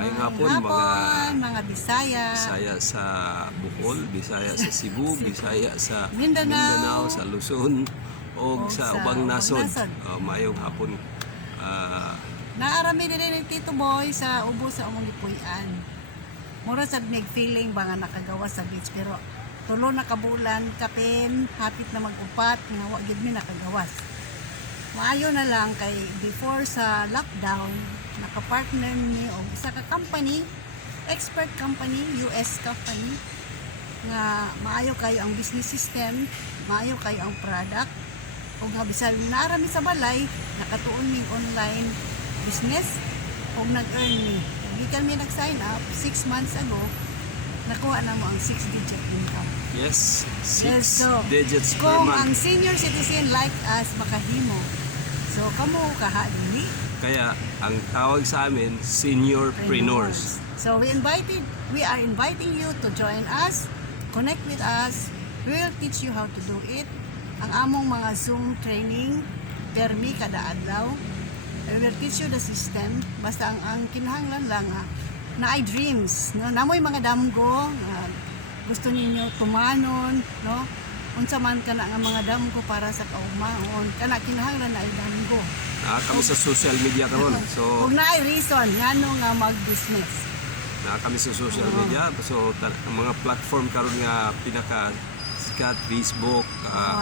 Mayong hapon mga Bisaya. Bisaya sa Bohol, Bisaya sa Cebu, Bisaya sa Mindanao, sa Luzon o sa ubang nasod. Mayong hapon. Naarami din ni Tito Boy sa ubo sa umong gipuy-an. Mura sad mig feeling ba nga nakagawa sa beach pero tulo na kabulan kapin hapit na mag-upat nga wa gid mi nakagawas. Maayo na lang kay before sa lockdown nakapartner ni og isa ka company, expert company, US company nga maayo kayo ang business system, maayo kayo ang product ug nga bisan naarami sa balay nakatuon ning online business ug nag-earn mi. Gikan mi nag-sign up 6 months ago, nakuha na mo ang 6-digit income. Yes, 6 so, digits per kung month. ang senior citizen like us makahimo, so kamo kaha dinhi. Kaya ang tawag sa amin, seniorpreneurs. So we are inviting you to join us, connect with us. We will teach you how to do it. Ang among mga Zoom training, permi kada adlaw. We will teach you the system. Basta ang kinahanglan lang na ay dreams, no? Namoy mga damgo, gusto ninyo tumanon, no? Unsa man kana nga mga damgo para sa kaumaon, kana kinahanglan na ay damgo. Kami sa social media karon. So kung naay reason ngano nga mag-business. kami sa social media. So ang mga platform karon nga pinaka sikat, Facebook,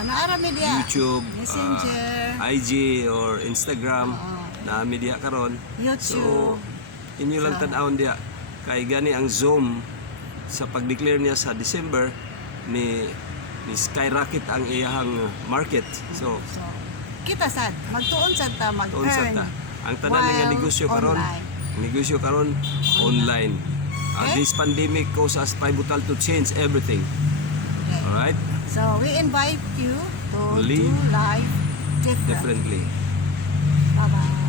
naarami dia. YouTube, Messenger, IG or Instagram na media karon. YouTube. So inyo lang tan-awon dia kay gani ang Zoom sa pag-declare niya sa December ni skyrocket ang iyang market. So kita sad magtuon sad ta mag-earn. Ang tanan nga negosyo karon online. This pandemic causes us pivotal to change everything. Okay. Alright? So we invite you to Live do life differently. Differently. Bye-bye.